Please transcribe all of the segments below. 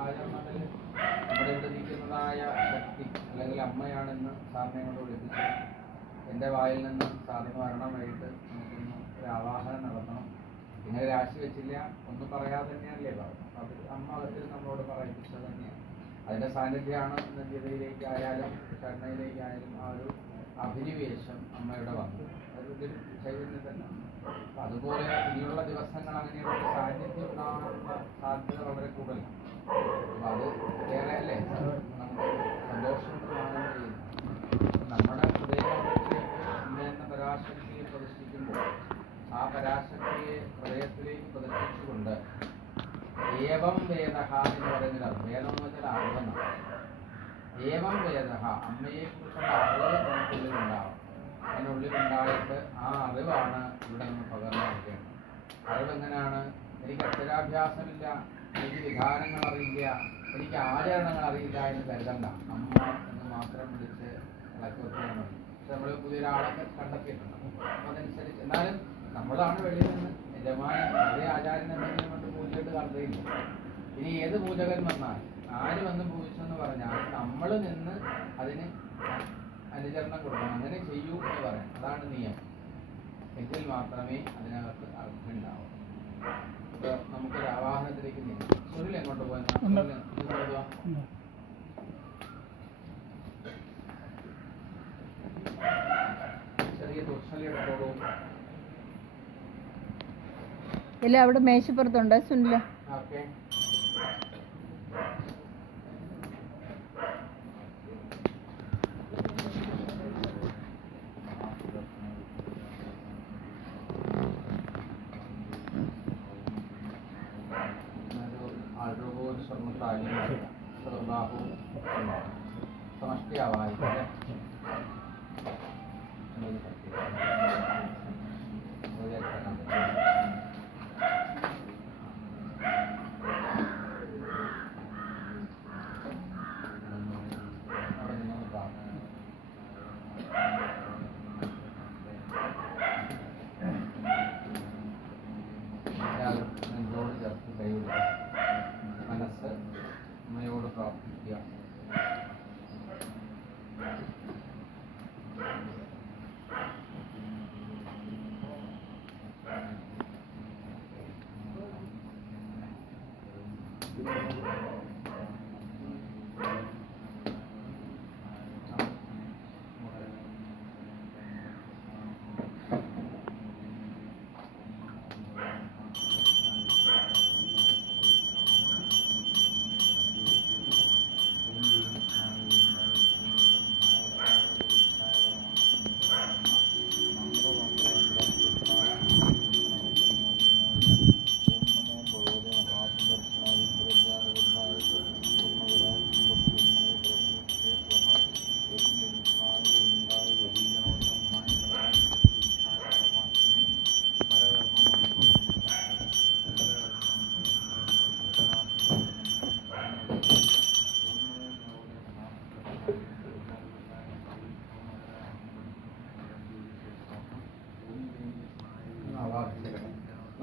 ആചരണത്തിൽ നമ്മുടെ ഇവിടെ നിൽക്കുന്നതായ ശക്തി അല്ലെങ്കിൽ അമ്മയാണെന്ന് സാറിനെ കൊണ്ട് വിളിപ്പിച്ചു. എൻ്റെ വായിൽ നിന്ന് സാറിന് വരണമായിട്ട് നമുക്കൊന്ന് ഒരു ആവാഹനം നടത്തണം. ഇങ്ങനെ രാശി വെച്ചില്ല, ഒന്നും പറയാതെ തന്നെയല്ലേ പറഞ്ഞു. അത് അമ്മ അകത്തിൽ നമ്മളോട് പറയിപ്പിച്ചത് തന്നെയാണ്. അതിൻ്റെ സാന്നിധ്യമാണ് നദ്യതയിലേക്കായാലും കരുണയിലേക്കായാലും ആ ഒരു അഭിനിവേശം അമ്മയുടെ വന്നു. അതൊരു ചൈതന്യം തന്നെ. അപ്പം അതുപോലെ ഇനിയുള്ള ദിവസങ്ങൾ അങ്ങനെയുള്ള സാന്നിധ്യം ഉണ്ടാകാനുള്ള സാധ്യത വളരെ കൂടുതലാണ്. അപ്പം അത് വേറെ അല്ലേ നമുക്ക് സന്തോഷം പ്രദാനം ചെയ്യുന്നത്. നമ്മുടെ ഹൃദയത്തിലേക്ക് അമ്മ എന്ന പരാശക്തിയെ പ്രതിഷ്ഠിക്കുമ്പോൾ ആ പരാശക്തിയെ ഹൃദയത്തിലേക്ക് പ്രതിഷ്ഠിച്ചുകൊണ്ട് ഏവം വേദഹ എന്ന് പറയുന്നത്, വേദം എന്ന് വെച്ചാൽ അറിവെന്നാണ്. ഏവം വേദഹ, അമ്മയെക്കുറിച്ചുള്ള അറിവ് നമുക്കുള്ളിലുണ്ടാവും. അതിനുള്ളിലുണ്ടായിട്ട് ആ അറിവാണ് ഇവിടെ നമ്മൾ പകർന്നു നൽകേണ്ടത്. അറിവെങ്ങനെയാണ്? എനിക്ക് അക്ഷരാഭ്യാസമില്ല, എനിക്ക് വിധാനങ്ങൾ അറിയില്ല, എനിക്ക് ആചരണങ്ങൾ അറിയില്ല എന്ന് കരുതണ്ട. അമ്മ എന്ന് മാത്രം വിളിച്ച് ഇളക്കി വെക്കാൻ മതി. പക്ഷെ നമ്മൾ പുതിയൊരാളൊക്കെ കണ്ടെത്തിയിട്ടുണ്ട്. അപ്പം അതനുസരിച്ച് എന്നാലും നമ്മളാണ് വെളിയിൽ നിന്ന് യജമാനൻ. അതേ ആചാര്യൻ എന്തെങ്കിലും കൊണ്ട് പൂജയിട്ട് കണ്ടതില്ല. ഇനി ഏത് പൂജകൻ വന്നാൽ ആര് വന്ന് പൂജിച്ചെന്ന് പറഞ്ഞാൽ നമ്മൾ നിന്ന് അതിന് അനുചരണം കൊടുക്കണം. അങ്ങനെ ചെയ്യൂ എന്ന് പറയാം. അതാണ് നിയമം. എങ്കിൽ മാത്രമേ അതിനകത്ത് അർത്ഥം ഉണ്ടാവൂ. ഇപ്പൊ നമുക്കൊരു ആവാഹനത്തിലേക്ക് നീങ്ങാം. സുനിൽ എങ്ങോട്ട് പോകാൻ? ചെറിയ തുറസലി എടുത്തോളൂ. ഇല്ല, അവിടെ മേശപ്പുറത്തുണ്ട് സുനില. ഓക്കെ. സർവബാഹു സമഷ്ടിയാവായി നെഞ്ചോട് ചേർത്ത് കൈവിടുക. മനസ്സ് അമ്മയോട് പ്രാർത്ഥിക്കുക.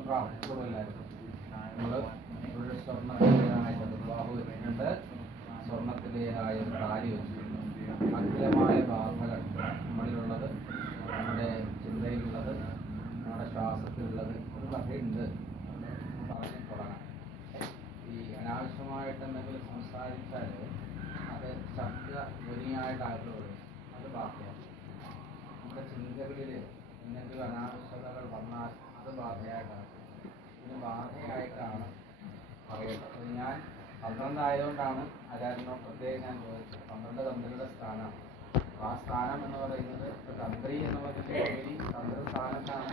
പ്രാർത്ഥിക്കുള്ളൂ. നമ്മൾ ഇവിടെ സ്വർണ്ണത്തിൻ്റെതായ ചതുർബാഹു വെച്ചിട്ടുണ്ട്. സ്വർണത്തിൻ്റെതായ ഒരു താലി വെച്ചിട്ടുണ്ട്. അഖിലമായ ബാധകൾ നമ്മളിലുള്ളത്, നമ്മുടെ ചിന്തയിലുള്ളത്, നമ്മുടെ ശ്വാസത്തിലുള്ളത് ഒരു വകയുണ്ട് പറഞ്ഞ് തുടങ്ങാം. ഈ അനാവശ്യമായിട്ട് എന്തെങ്കിലും സംസാരിച്ചാൽ അത് ശബ്ദധ്വനിയായിട്ടാകുന്നത് അത് ബാധയാണ്. നമ്മുടെ ചിന്തകളിൽ എന്തെങ്കിലും അനാവശ്യതകൾ വന്നാൽ അത് ബാധയായിട്ടാണ്. ഇതിന് ബാധയായിട്ടാണ് പറയുന്നത്. ഞാൻ 12 ആയതുകൊണ്ടാണ് ആചാര്യനോട് പ്രത്യേകം ഞാൻ ചോദിച്ചത്. 12 തന്ത്രിയുടെ സ്ഥാനമാണ്. ആ സ്ഥാനം എന്ന് പറയുന്നത് തന്ത്രി എന്നുള്ളതിൻ്റെ ഉപരി തന്ത്രസ്ഥാനത്താണ്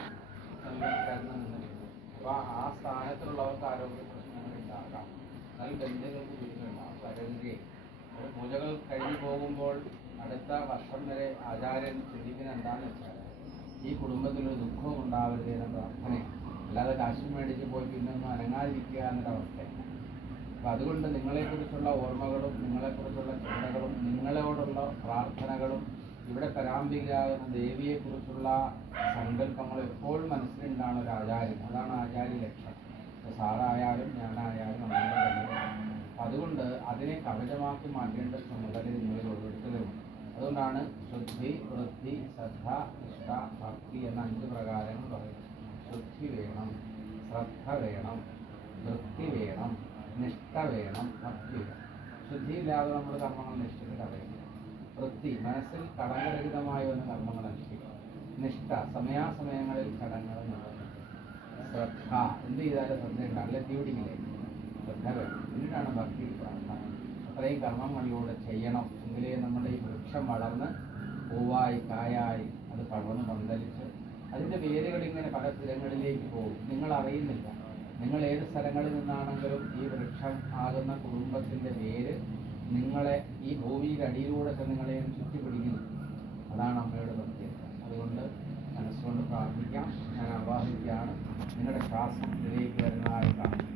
നിന്നിട്ടുള്ളത്. അപ്പോൾ ആ സ്ഥാനത്തിലുള്ളവർക്ക് ആരോഗ്യ പ്രശ്നങ്ങളുണ്ടാകാം. എന്നാൽ ബന്ധുക്കൾക്ക് വീടുകളുണ്ടാകും. വരരുകയും പൂജകൾ കഴിഞ്ഞു പോകുമ്പോൾ അടുത്ത വർഷം വരെ ആചാര്യൻ ചിന്തിക്കുന്നത് എന്താണെന്ന് വെച്ചാൽ ഈ കുടുംബത്തിലൊരു ദുഃഖവും ഉണ്ടാവരുത് എന്ന പ്രാർത്ഥനയാണ്. അല്ലാതെ കാശും മേടിച്ച് പോയി പിന്നൊന്നും അനങ്ങാതിരിക്കുക എന്നൊരവസ്ഥയാണ്. അപ്പം അതുകൊണ്ട് നിങ്ങളെക്കുറിച്ചുള്ള ഓർമ്മകളും നിങ്ങളെക്കുറിച്ചുള്ള ചിന്തകളും നിങ്ങളോടുള്ള പ്രാർത്ഥനകളും ഇവിടെ പരാമ്പികയാകുന്ന ദേവിയെക്കുറിച്ചുള്ള സങ്കല്പങ്ങളും എപ്പോഴും മനസ്സിലുണ്ടാണ് ഒരു ആചാര്യൻ. അതാണ് ആചാര്യ ലക്ഷ്യം. സാറായാലും ഞാനായാലും അങ്ങനെ തന്നെ അതുകൊണ്ട് അതിനെ കവചമാക്കി മാറ്റേണ്ട ചുമതല നിങ്ങളിൽ ഓരോരുത്തരുമുണ്ട്. അതുകൊണ്ടാണ് ശുദ്ധി, വൃത്തി, ശ്രദ്ധ, നിഷ്ഠ, ഭക്തി എന്ന 5 പ്രകാരങ്ങൾ പറയുന്നത്. ശുദ്ധി വേണം, ശ്രദ്ധ വേണം, വൃത്തി വേണം, നിഷ്ഠ വേണം, ഭക്തി വേണം. ശുദ്ധിയില്ലാതെ നമ്മൾ കർമ്മങ്ങൾ നിഷ്ഠിച്ച് കളയുന്നു. വൃത്തി, മനസ്സിൽ കളങ്കരഹിതമായി വന്ന കർമ്മങ്ങൾ അനുഷ്ഠിക്കുക. നിഷ്ഠ, സമയാസമയങ്ങളിൽ ചടങ്ങുകൾ നിർവഹിക്കുക. ശ്രദ്ധ, എന്ത് ചെയ്താലും ശ്രദ്ധയുണ്ട്, അല്ലെ തീപിടിക്കില്ലേ, ശ്രദ്ധ വേണം. എന്നിട്ടാണ് ഭക്തി, പ്രാർത്ഥന. അത്രയും കർമ്മങ്ങളിലൂടെ ചെയ്യണം. എങ്കിലേ നമ്മുടെ ഈ വൃക്ഷം വളർന്ന് പൂവായി കായായി അത് പടർന്ന് പന്തലിച്ച് അതിൻ്റെ വേരുകൾ ഇങ്ങനെ പല സ്ഥലങ്ങളിലേക്ക് പോകും. നിങ്ങൾ അറിയുന്നില്ല. നിങ്ങൾ ഏത് സ്ഥലങ്ങളിൽ നിന്നാണെങ്കിലും ഈ വൃക്ഷം ആകുന്ന കുടുംബത്തിൻ്റെ വേര് നിങ്ങളെ ഈ ഭൂമിയുടെ അടിയിലൂടെ നിങ്ങളെ ചുറ്റിപ്പിടിക്കുന്നു. അതാണ് അമ്മയുടെ പ്രത്യേകത. അതുകൊണ്ട് മനസ്സുകൊണ്ട് പ്രാർത്ഥിക്കാം. ഞാൻ ആവാഹിക്കുകയാണ്. നിങ്ങളുടെ ശ്വാസം ഇതിലേക്ക് വരുന്നതായി കാണും.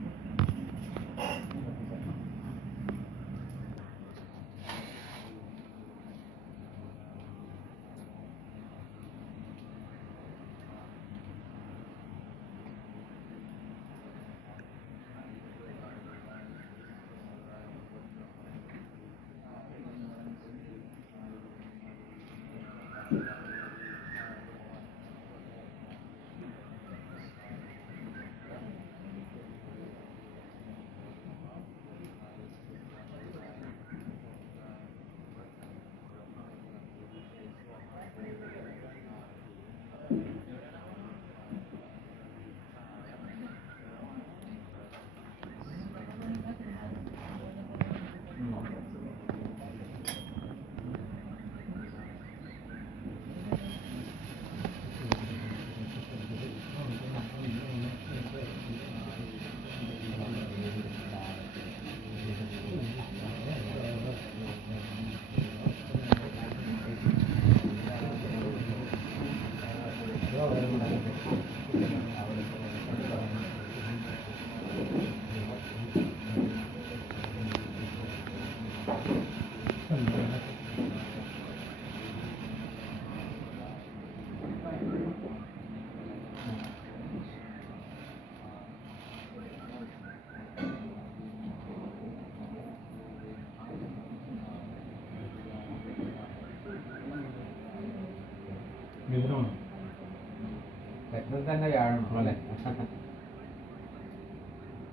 ലഗ്നം തന്നെ വ്യാഴം അല്ലേ?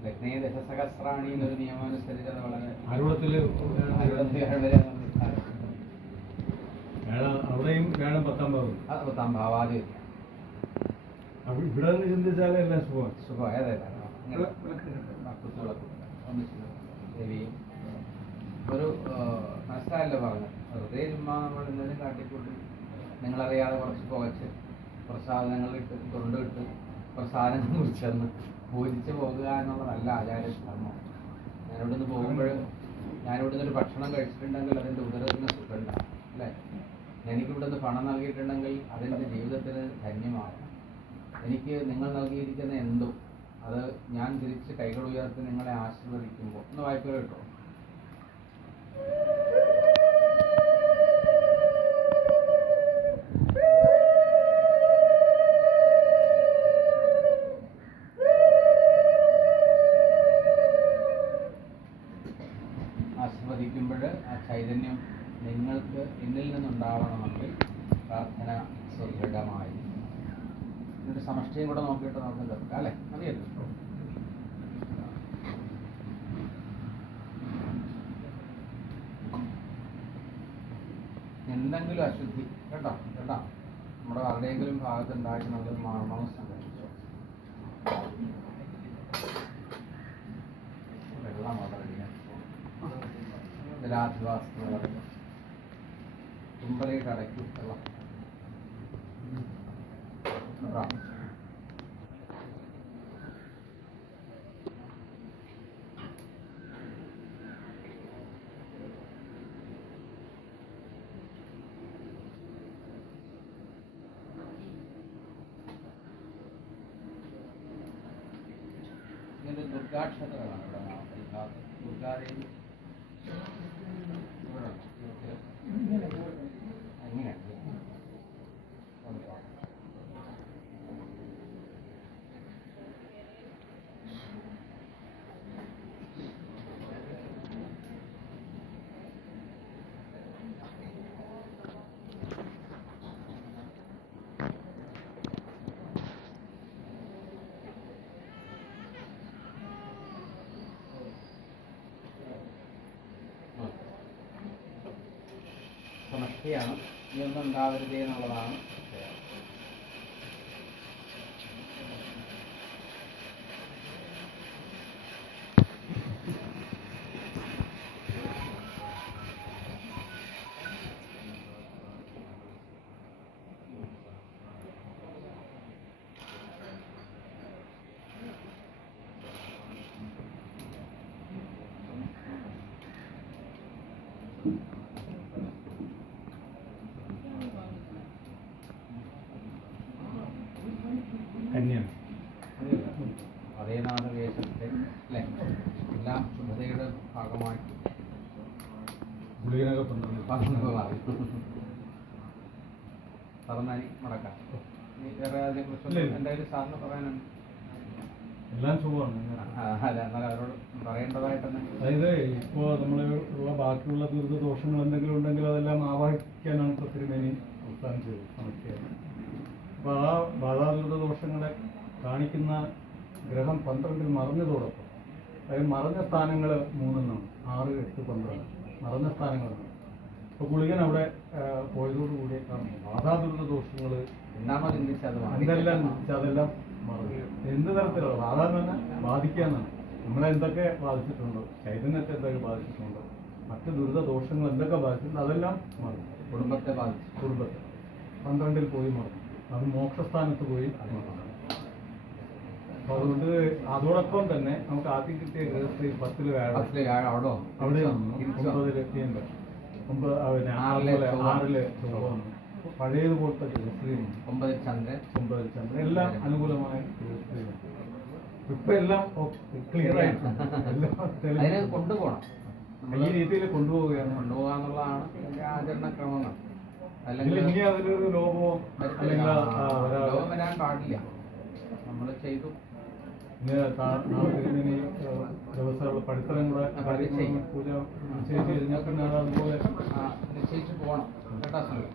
ലഗ്നേ ദശസഹസ്രാണി എന്നൊരു നിയമം അനുസരിച്ച് അത് വളരെ അവിടെയും വ്യാഴം 10ാം ഭാവം. 10ാം ഭാവാദി ഇവിടെ നിന്ന് ചിന്തിച്ചാലേ എല്ലാം സുഖം ഏതായാലും ദേവിയും ഒരു മനസ്സിലായല്ലോ പറഞ്ഞു. വെറുതെ ചുമ്മാ നമ്മൾ എന്തെങ്കിലും കാട്ടിക്കൂട്ടി നിങ്ങളറിയാതെ കുറച്ച് പുകച്ച് പ്രസാദങ്ങളിട്ട് തൊണ്ടിട്ട് പ്രസാദങ്ങൾ കുറിച്ചെന്ന് പൂജിച്ച് പോകുക എന്നുള്ളതല്ല ആചാര്യധർമ്മം. ഞാനിവിടുന്ന് പോകുമ്പോൾ ഞാനിവിടുന്ന് ഒരു ഭക്ഷണം കഴിച്ചിട്ടുണ്ടെങ്കിൽ അതിൻ്റെ ഉദരത്തിന് സുഖമുണ്ടാകും അല്ലേ? എനിക്കിവിടുന്ന് പണം നൽകിയിട്ടുണ്ടെങ്കിൽ അതെൻ്റെ ജീവിതത്തിന് ധന്യമാകും. എനിക്ക് നിങ്ങൾ നൽകിയിരിക്കുന്ന എന്തും അത് ഞാൻ തിരിച്ച് കൈകൾ ഉയർത്തി നിങ്ങളെ ആശീർവദിക്കുമ്പോൾ ഒന്ന് വായ്പ കേട്ടോ. ആശീർവദിക്കുമ്പോൾ ആ ചൈതന്യം നിങ്ങൾക്ക് എന്നിൽ നിന്നുണ്ടാവണമെങ്കിൽ പ്രാർത്ഥന സുദൃഢമായി എന്നിട്ട് സമഷ്ടിയും കൂടെ നോക്കിയിട്ട് നമുക്ക് തീർക്കാം അല്ലേ? മതിയല്ലോ. എന്തെങ്കിലും അശുദ്ധി കേട്ടോ കേട്ടോ നമ്മുടെ ആരുടെയെങ്കിലും ഭാഗത്ത് ഉണ്ടാക്കി നമ്മൾ മാറണമെന്ന് സംഘടിപ്പിച്ചു. വെള്ളം വളരെ ജലാധിവാസത്തിൽ വളരെ തുമ്പലയിട്ട് അടയ്ക്കും വെള്ളം. ഇതൊരു ദുർഗാക്ഷേത്രമാണ് ഇവിടെ. ദുർഗാദേവി അങ്ങനെയാണ്. പ്രാർത്ഥിയാണ്. ഇനിയൊന്നും ഉണ്ടാവരുതേ എന്നുള്ളതാണ്. കന്യാണ്. അതേ നാട് വേഷത്തെ അല്ലേ എല്ലാം ശുഭതയുടെ ഭാഗമായി ഗുളികനൊക്കെ 12 മാറി പറഞ്ഞാൽ മടക്കാം. ഇനി വേറെ അതിനെക്കുറിച്ച് ഇല്ല. എന്തായാലും സാറിന് പറയാനുണ്ട്. എല്ലാം ശുഭമാണ്. അല്ല എന്നാൽ അവരോട് പറയേണ്ടതായിട്ടെന്നെ. അതായത് ഇപ്പോൾ നമ്മൾ ഉള്ള ബാക്കിയുള്ള ദുരിത ദോഷങ്ങൾ എന്തെങ്കിലും ഉണ്ടെങ്കിൽ അതെല്ലാം ആവാഹിക്കാനാണ് ഇപ്പോൾ തിരുമേനി അവസാനം ചെയ്തത് സമസ്യയാണ്. അപ്പോൾ ആ ബാധാദുരിത ദോഷങ്ങളെ കാണിക്കുന്ന ഗ്രഹം 12 മറഞ്ഞതോടൊപ്പം, അതായത് മറഞ്ഞ സ്ഥാനങ്ങൾ 3 6, 8, 12 മറഞ്ഞ സ്ഥാനങ്ങളാണ്. അപ്പോൾ ഗുളികൻ അവിടെ പോയതോടുകൂടി ബാധാദുരിത ദോഷങ്ങൾ എന്താണോ ചിന്തിച്ചത് എന്തെല്ലാം ചിന്തിച്ച് അതെല്ലാം മറന്നു. എന്ത് തരത്തിലുള്ള ബാധ എന്ന് പറഞ്ഞാൽ ബാധിക്കാന്നാണ്. നമ്മളെ എന്തൊക്കെ ബാധിച്ചിട്ടുണ്ടോ, ചൈതന്യത്തെ എന്തൊക്കെ ബാധിച്ചിട്ടുണ്ടോ, മറ്റ് ദുരിത ദോഷങ്ങൾ എന്തൊക്കെ ബാധിച്ചിട്ടുണ്ട് അതെല്ലാം മറന്നു. കുടുംബത്തെ ബാധിച്ചു. കുടുംബത്തെ 12 പോയി മറന്നു. അത് മോക്ഷസ്ഥാനത്ത് പോയി മറന്നു. അപ്പോൾ അതുകൊണ്ട് അതോടൊപ്പം തന്നെ നമുക്ക് ആദ്യം കിട്ടിയ ഗൃഹസ്ഥ 10 വ്യാഴം അവിടെ നിന്നു 9 എത്തിയുണ്ട്. 6 ചൊവ്വ വന്നു. പഴയതുപോലത്തെ ഗൃഹസ്ഥയും 9 ചന്ദ്രൻ എല്ലാം അനുകൂലമായ ഗൃഹസ്ഥയും ഇപ്പൊ എല്ലാം ക്ലിയർ ആയിട്ടുണ്ട്. എല്ലാം അതിനെ കൊണ്ടുപോകണം. ഈ രീതിയിൽ കൊണ്ടുപോവുകയാണ്. കൊണ്ടുപോകാന്നുള്ളതാണ് ഇതിന്റെ ആചരണക്രമങ്ങൾ. അല്ലെങ്കിൽ ഇനി അതിലൊരു ലോപമോ അല്ലെങ്കിൽ ലോകം വരാൻ പാടില്ല. നമ്മൾ ചെയ്തു ദിവസമുള്ള പഠിത്തം കൂടെ പൂജ നിശ്ചയിച്ച് കഴിഞ്ഞാൽ പിന്നെ അത് അതുപോലെ നിശ്ചയിച്ച് പോകണം. കേട്ടാ സമയം.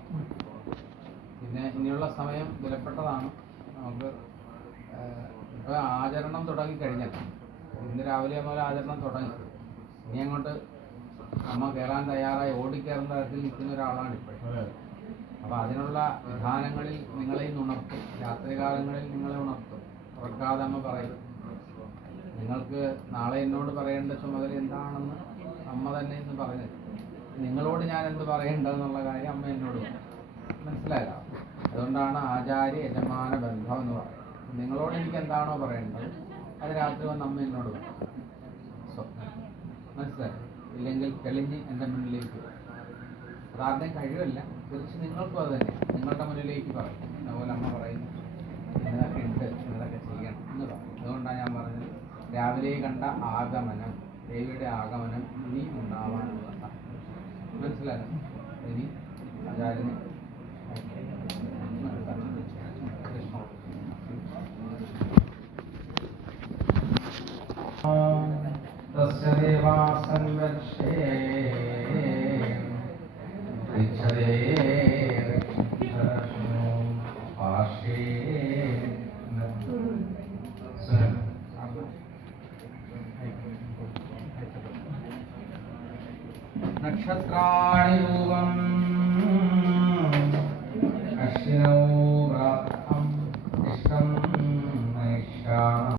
പിന്നെ ഇനിയുള്ള സമയം വിലപ്പെട്ടതാണ്. നമുക്ക് ഇപ്പോൾ ആചരണം തുടങ്ങിക്കഴിഞ്ഞാൽ ഇന്ന് രാവിലെ മുതൽ ആചരണം തുടങ്ങി. ഇനി അങ്ങോട്ട് അമ്മ കയറാൻ തയ്യാറായി ഓടിക്കയറുന്ന തരത്തിൽ നിൽക്കുന്ന ഒരാളാണ് ഇപ്പോഴും. അപ്പോൾ അതിനുള്ള വിധാനങ്ങളിൽ നിങ്ങളെയും ഉണർത്തും. രാത്രികാലങ്ങളിൽ നിങ്ങളെ ഉണർത്തും. ഉറക്കാതെ അമ്മ പറയും. നിങ്ങൾക്ക് നാളെ എന്നോട് പറയേണ്ട ചുമതല എന്താണെന്ന് അമ്മ തന്നെ ഇന്ന് പറഞ്ഞത്. നിങ്ങളോട് ഞാൻ എന്ത് പറയേണ്ടതെന്നുള്ള കാര്യം അമ്മ എന്നോട് മനസ്സിലായില്ല. അതുകൊണ്ടാണ് ആചാര്യ യജമാന ബന്ധം എന്ന് പറയുന്നത്. നിങ്ങളോട് എനിക്ക് എന്താണോ പറയേണ്ടത് അത് രാത്രി വന്ന് അമ്മ എന്നോട് പറയും. മനസ്സിലായി? ഇല്ലെങ്കിൽ തെളിഞ്ഞ് എൻ്റെ മുന്നിലേക്ക് അതാരുടെയും കഴിവല്ല, തിരിച്ച് നിങ്ങൾക്കും അത് തന്നെ നിങ്ങളുടെ മുന്നിലേക്ക് പറയും. അതുപോലെ അമ്മ പറയുന്നു ഇന്നതൊക്കെ ഉണ്ട്, ഇന്നതൊക്കെ ചെയ്യണം എന്ന് പറയും. അതുകൊണ്ടാണ് ഞാൻ പറഞ്ഞത് രാവിലെ കണ്ട ആഗമനം, ദേവിയുടെ ആഗമനം ഇനി ഉണ്ടാവാനുള്ള മനസ്സിലായോ? ഇനി ആചാര്യനെ തസ്യ ദേവാസൻ വർഷേ നക്ഷത്രാണി രൂപം